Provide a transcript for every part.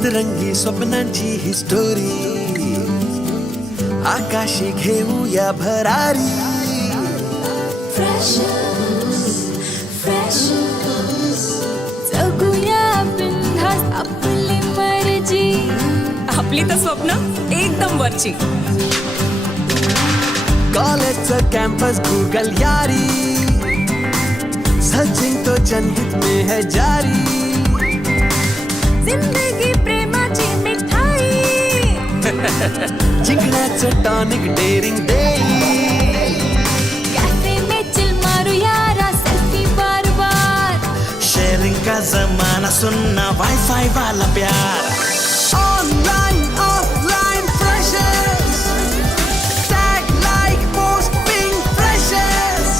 सतरंगी स्वप्नांची ही स्टोरी, आकाशी घेऊया भरारी. जगूया बिनधास्त आपली मर्जी, आपली तर स्वप्न एकदम वरची. कॉलेजचं कॅम्पस गूगल यारी, सचिन तो जनहित में है जारी. जिंदगी प्रेमाची मिठाई, जिंकण्याचं टॉनिक डेअरिंग देई. कॅफे में चिल मारूया रा सेल्फी बार बार. शेयरिंग का जमाना सुनना वाईफाई वाला प्यार. Online offline freshers, tag like posting freshers.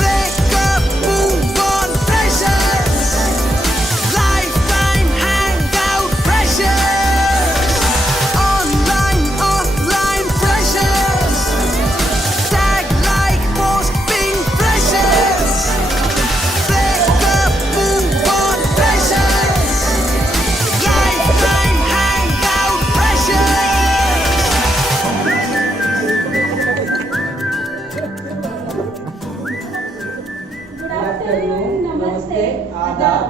Breakup move on freshers, lifetime hangout freshers. Online offline freshers, tag like posting freshers. Breakup move on freshers, lifetime hangout freshers. Good afternoon, Namaste, Adab.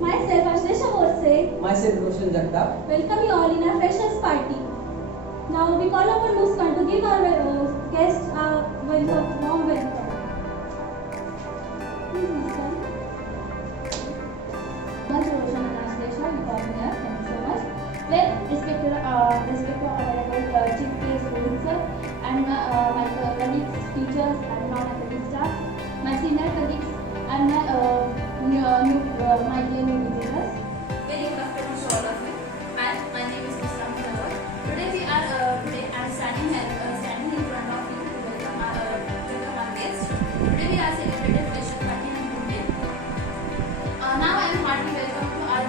Myself Ashlesha Borse. Myself Roshan Jagdap. Welcome you all in our freshers party. Now we call upon Muskan to give our guests a welcome, warm welcome. Please Muskan. Much Roshan and Ashlesha, you called me here. Thank you so much. Well, respected honorable chief guest Rohit sir and my colleagues, teachers and non-academic staff, my senior colleagues and my dear new visitors. Very good afternoon to all of you. My name is Ms. Ramya Nawar. Today I am standing in front of you to welcome our guests. Today we are celebrating Fresher Party and Good Day. Now I am heartily welcome to our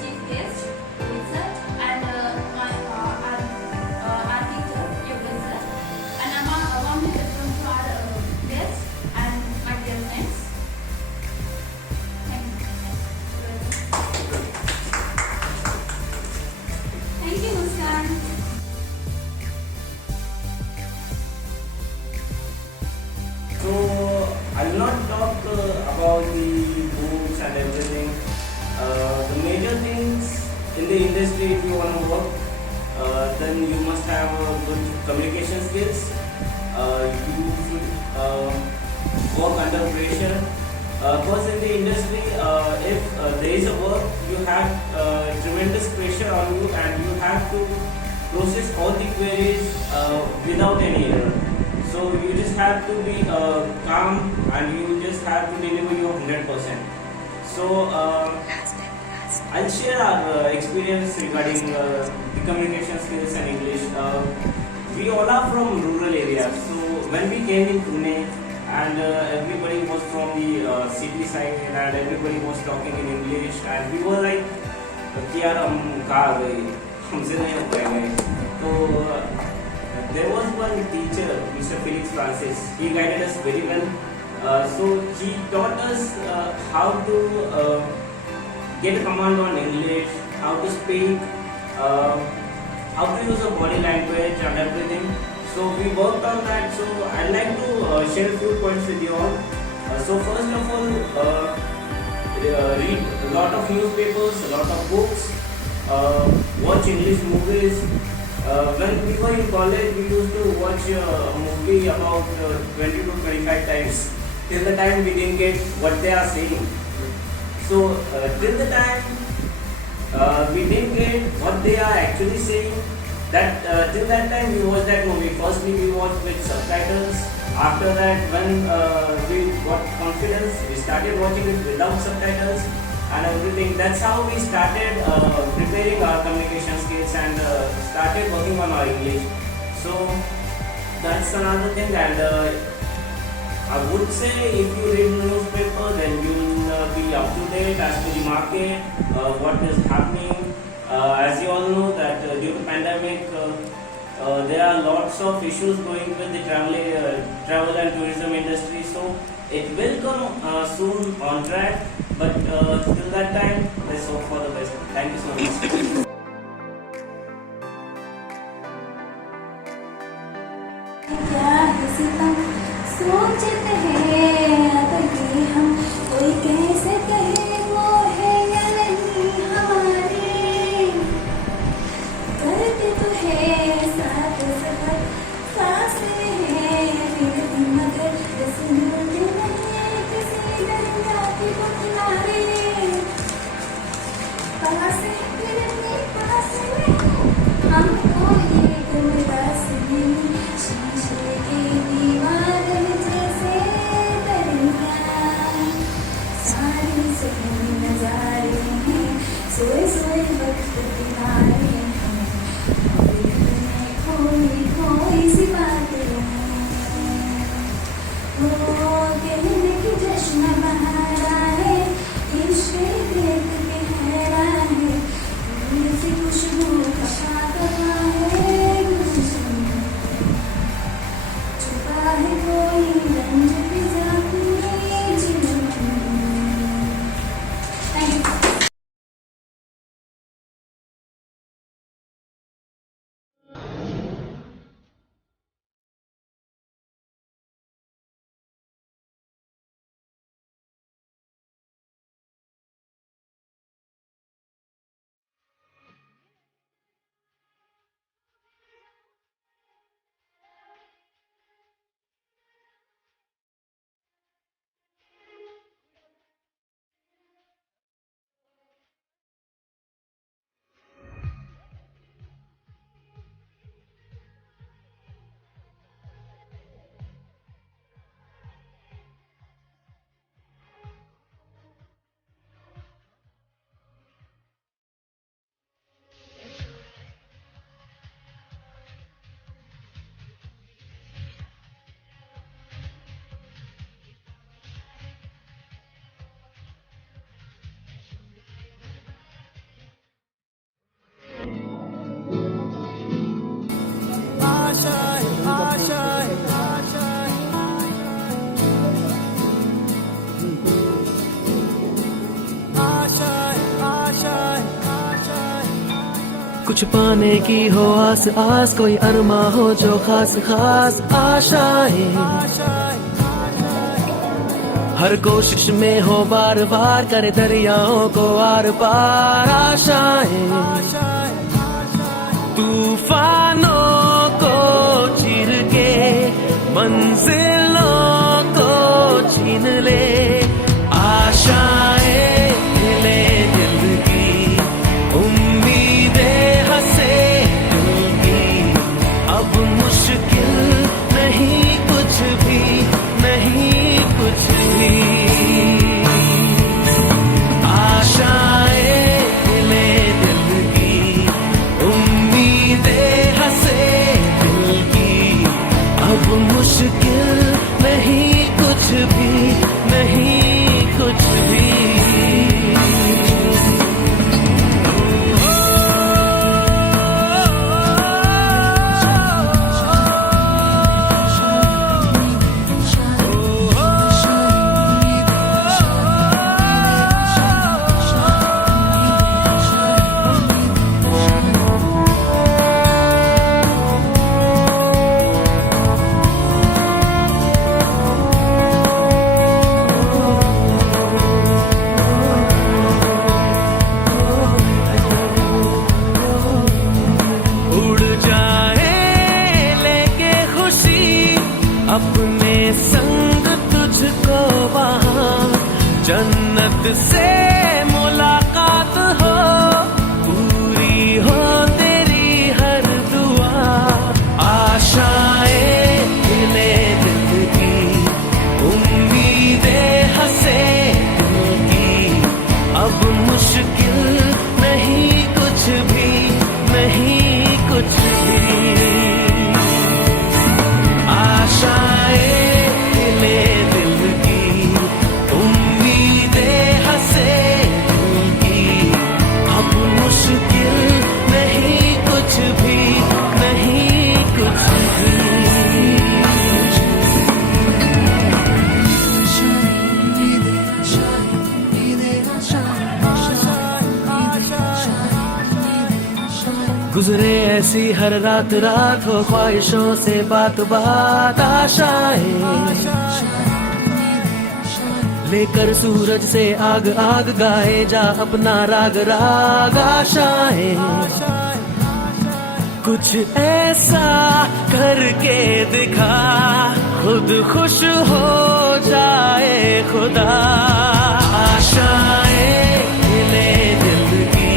chief guest, Rohit sir, and our teacher, Yogesh sir, and warmly welcome to our guests and my dear friends. Thank you. Thank you, Muskan. So I'll not talk about the books and everything. The major things in the industry, if you want to work, then you must have good communication skills. You should work under pressure. Because in the industry, if there is a work, you have tremendous pressure on you, and you have to process all the queries without any error. So you just have to be calm, and you just have to deliver your 100%. So I'll share our experience regarding the communication skills and English. We all are from rural areas, so when we came in Pune, and everybody was from the city side, and everybody was talking in English, and we were like कि यार हम कहाँ आ गए, हमसे नहीं हो पाएगा. तो there was one teacher, Mr. Felix Francis. He guided us very well. So he taught us how to get a command on English, how to speak, how to use a body language and everything. So we worked on that. So I'd like to share a few points with you all. So first of all, read a lot of newspapers, a lot of books, watch English movies. When we were in college, we used to watch a movie about 20 to 25 times till the time we didn't get what they are saying. So till the time we didn't get what they are actually saying, that till that time we watched that movie. Firstly we watched with subtitles. After that, when we got confidence, we started watching it without subtitles and everything. That's how we started preparing our communication skills and started working on our English. So that's another thing. And I would say if you read newspaper, then you will be up to date as to the market, what is happening. As you all know that due to pandemic, there are lots of issues going with the travel and tourism industry. So it will come soon on track. But till that time, let's hope for the best. Thank you so much. क्या सितम सोचते हैं अब ये हम कोई कैसे कहे वो है या नहीं हमारे करते तो है साथ सफर फासले हैं फिर भी मगर बस मिलते नहीं किसी दरिया के किनारे पास फिर भी पास में हमको ये गुमराह नहीं शीशे की दीवार जैसे दरिया सारी सपने नजारे हैं सोए सोए वक्त किनारे हैं खोई खोई सी बातें वो कहने की जश्न बहारा है इश्क देख के हैरान है फूल सी खुशबू का शाखा है छुपा है कोई रंज फिजा पूरे जीवन में। Thank you. कुछ पाने की हो आस आस, कोई अरमा हो जो खास खास आशाएं, हर कोशिश में हो बार बार करे दरियाओं को आर पार आशाएं, तूफानों को चीर के मंजिलों को छीन ले आशाएं, ले दिल की उम्मीदें हंसे दिल की, अब मुश्किल नहीं कुछ भी, नहीं कुछ भी, आशाएं ले दिल की उम्मीदें गुजरे ऐसी हर रात रात हो ख्वाहिशों से बात बात आशाएं लेकर सूरज से आग आग गाए जा अपना राग राग आशाएं कुछ ऐसा करके दिखा खुद खुश हो जाए खुदा आशाएं ले दिल की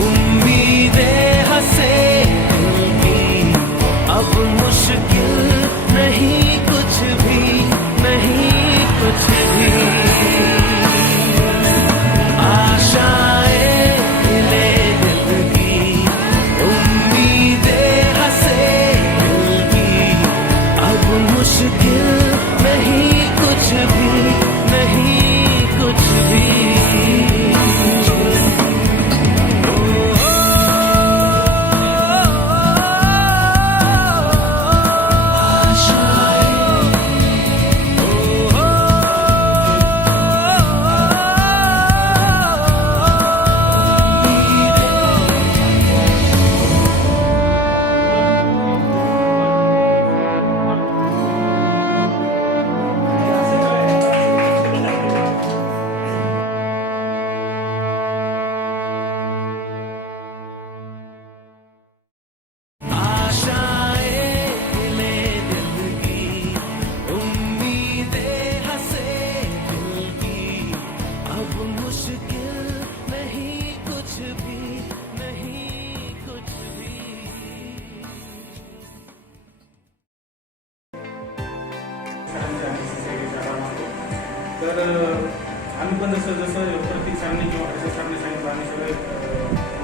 उम्मीदें हंसे दिल की अब मुश्किल नहीं कुछ भी नहीं कुछ भी आशाएं ले दिल की उम्मीदें हंसे दिल की अब मुश्किल नहीं कुछ भी नहीं कुछ भी तर आम्ही पण जसं प्रत्येक सरांनी किंवा सरांनी सांगितलं आम्ही सगळे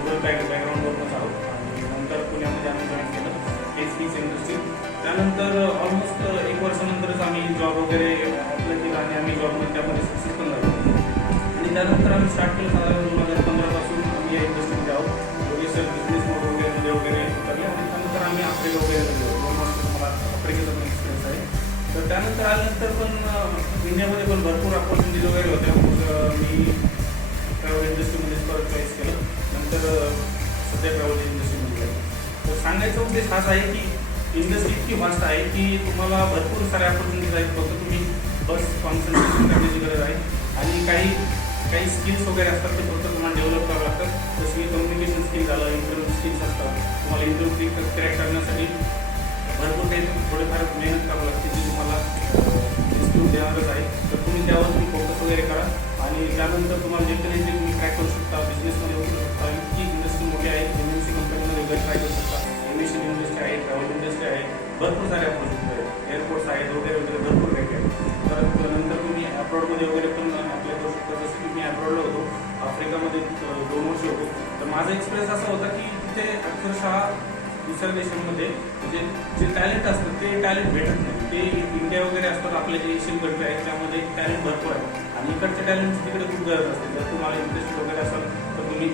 रुरल बॅकग्राऊंडवरूनच आहोत आणि नंतर पुण्यामध्ये आम्ही जॉईन केलं एसपीस इंडस्ट्री. त्यानंतर ऑलमोस्ट 1 वर्षानंतरच आम्ही जॉब वगैरे अप्लाय केला आणि आम्ही जॉबमध्ये त्यामध्ये सक्सेस पण झालो आणि त्यानंतर आम्ही स्टार्ट केलं साधारण 2015 पासून आम्ही या इंडस्ट्रीमध्ये आहोत. सर बिझनेस मोड वगैरे उतरले आणि त्यानंतर आम्ही आफ्रिका वगैरे गेलो. 2 वर्ष मला आफ्रिकेचा पण एक्सपिरियन्स आहे. तर त्यानंतर आल्यानंतर पण इंडियामध्ये पण भरपूर अपॉर्च्युनिटीज वगैरे होत्या. मग मी ट्रॅव्हल इंडस्ट्रीमध्येच परत चॉईस केलं. नंतर सध्या ट्रॅव्हल इंडस्ट्रीमध्ये आहे. तर सांगायचा उद्देश हाच आहे की इंडस्ट्री इतकी वास्ट आहे की तुम्हाला भरपूर साऱ्या अपॉर्च्युनिटीज आहेत. फक्त तुम्ही बस कॉन्सन्ट्रेशन करण्याची गरज आहे आणि काही स्किल्स वगैरे असतात ते फक्त तुम्हाला डेव्हलप करावं लागतात. जसं की कम्युनिकेशन स्किल झालं, इंटरव्ह्यू स्किल्स असतात. तुम्हाला इंटरव्ह्यू क्रॅक करण्यासाठी भरपूर काही थोडेफार मेहनत करावं लागते जी तुम्हाला स्किल देणारच आहे. तर तुम्ही त्यावर तुम्ही फोकस वगैरे करा आणि त्यानंतर तुम्हाला जे काही जे तुम्ही ट्रॅक करू शकता, बिझनेसमध्ये उतरू शकता. इतकी इंडस्ट्री मोठी आहे. MNC कंपनीमध्ये वगैरे ट्राय करू शकता. एव्हिएशन इंडस्ट्री आहे, ट्रॅव्हल इंडस्ट्री आहे, भरपूर सारे अपॉर्च्युनिटी आहेत. एअरपोर्ट्स आहेत वगैरे वगैरे भरपूर काही आहेत. तर नंतर तुम्ही अब्रॉडमध्ये वगैरे पण अप्लाय करू शकता. जसं की मी अब्रॉडला होतो, आफ्रिकामध्ये 2 वर्ष होतो. तर माझा एक्सपिरियन्स असा होता की तिथे अक्षरशः दुसऱ्या देशांमध्ये म्हणजे जे टॅलेंट असतं ते टॅलेंट भेटत नाही. ते इंडिया वगैरे असतात, आपले जे एशियन कंट्री आहेत त्यामध्ये टॅलेंट भरपूर आहे आणि इकडच्या टॅलेंटची तिकडे खूप गरज असते. जर तुम्हाला इंटरेस्ट वगैरे असेल तर तुम्ही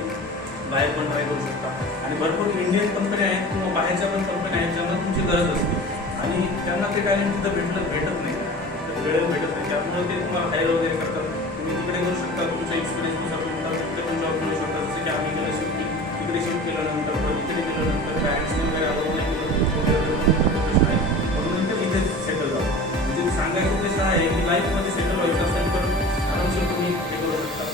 बाहेर पण ट्राय करू शकता. आणि भरपूर इंडियन कंपनी आहेत किंवा बाहेरच्या पण कंपन्या आहेत ज्यांना तुमची गरज असते आणि त्यांना ते टॅलेंट तिथं भेटत नाही, वेळेवर भेटत नाही. त्यामुळे ते तुम्हाला हायर वगैरे करतात. तुम्ही तिकडे करू शकता. तुमचा एक्सपिरियन्सनुसार तुम्ही तिकडे पण जॉब करू शकता. जसं की आम्ही गेलं तिकडे शिफ्ट केल्यानंतर इकडे गेल्यानंतर पॅरेंट्सने वगैरे आवडून नंतर इथे सेटल झालं. म्हणजे सांगायचं उद्देश हा आहे की लाईफमध्ये सेटल व्हायचं असेल तर आरामशीर तुम्ही हे करू शकता.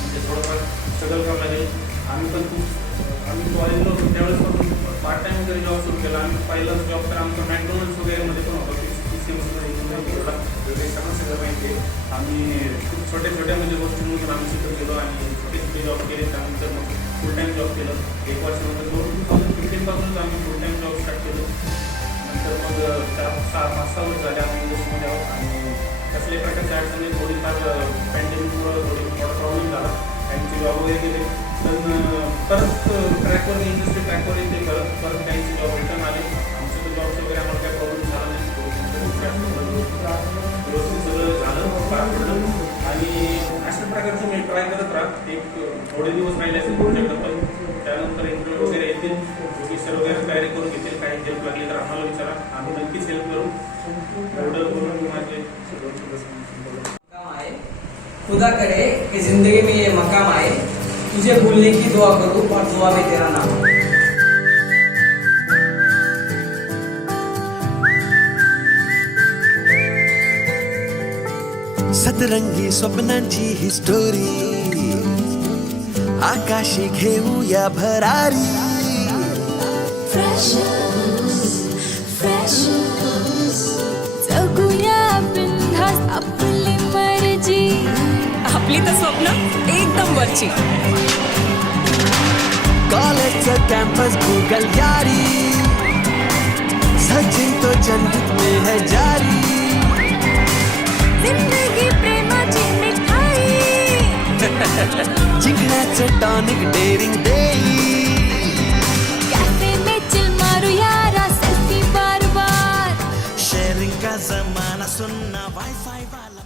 म्हणजे थोडंफार स्ट्रगल करावं लागेल. आम्ही कॉलेजला होतो त्यावेळेस पण पार्ट टाईम वगैरे जॉब सुरू केला. आम्ही पहिलाच जॉब तर आमचा मॅकडॉनल्ड्स वगैरेमध्ये पण होता. सगळं माहिती आहे. आम्ही खूप छोट्या म्हणजे गोष्टींमधून आम्ही शिकत गेलो आणि छोटे जॉब केले. त्यानंतर मग फुल टाईम जॉब केलं. 1 वर्षानंतर 2015 पासूनच आम्ही फुल टाईम जॉब स्टार्ट केलो. नंतर मग 5-6 वर्ष झाले आम्ही इंडस्ट्रीमध्ये आहोत आणि कसल्याही प्रकारच्या अडचणी थोडीफार पॅन्डेमिकमुळं थोडा प्रॉब्लेम झाला. त्यांची जॉब वगैरे केले पण परत ट्रॅकवर इंडस्ट्री ट्रॅकवर येते. परत त्यांची जॉब रिटर्न आले. आमचं तर जॉबचं वगैरे आम्हाला काही प्रॉब्लेम झाला नाही. सगळं झालं पार पडलं आणि अशा प्रकारचं मी ट्राय करत राहत. एक थोडे दिवस राहिले असेल तुमच्याकडं पण त्यानंतर इंटरव्ह्यू वगैरे येतील. सर वगैरे तयारी करून घेतील. काही हेल्प लागली तर आम्हाला विचारा, आम्ही नक्कीच हेल्प करू. एवढं करून माझे खुदा करे कि जिंदगी में ये मकाम आए, तुझे भूलने की दुआ करूँ और दुआ में तेरा नाम। सप्तरंगी स्वप्नांची ही स्टोरी आकाशी घेऊया भरारी जगूया बिनधास्त आपली मर्जी. आपली तर स्वप्न एकदम वरची. कॉलेजचं कॅम्पस गुगल यारी सचिन तो जनहित में है जारी जिंदगी प्रेमाची मिठाई. जिंकण्याचं टॉनिक डेअरिंग देई कॅफे में चिल मारूया रा सेल्फी बार बार. शेअरिंग का जमाना सुनना वाईफाई वाला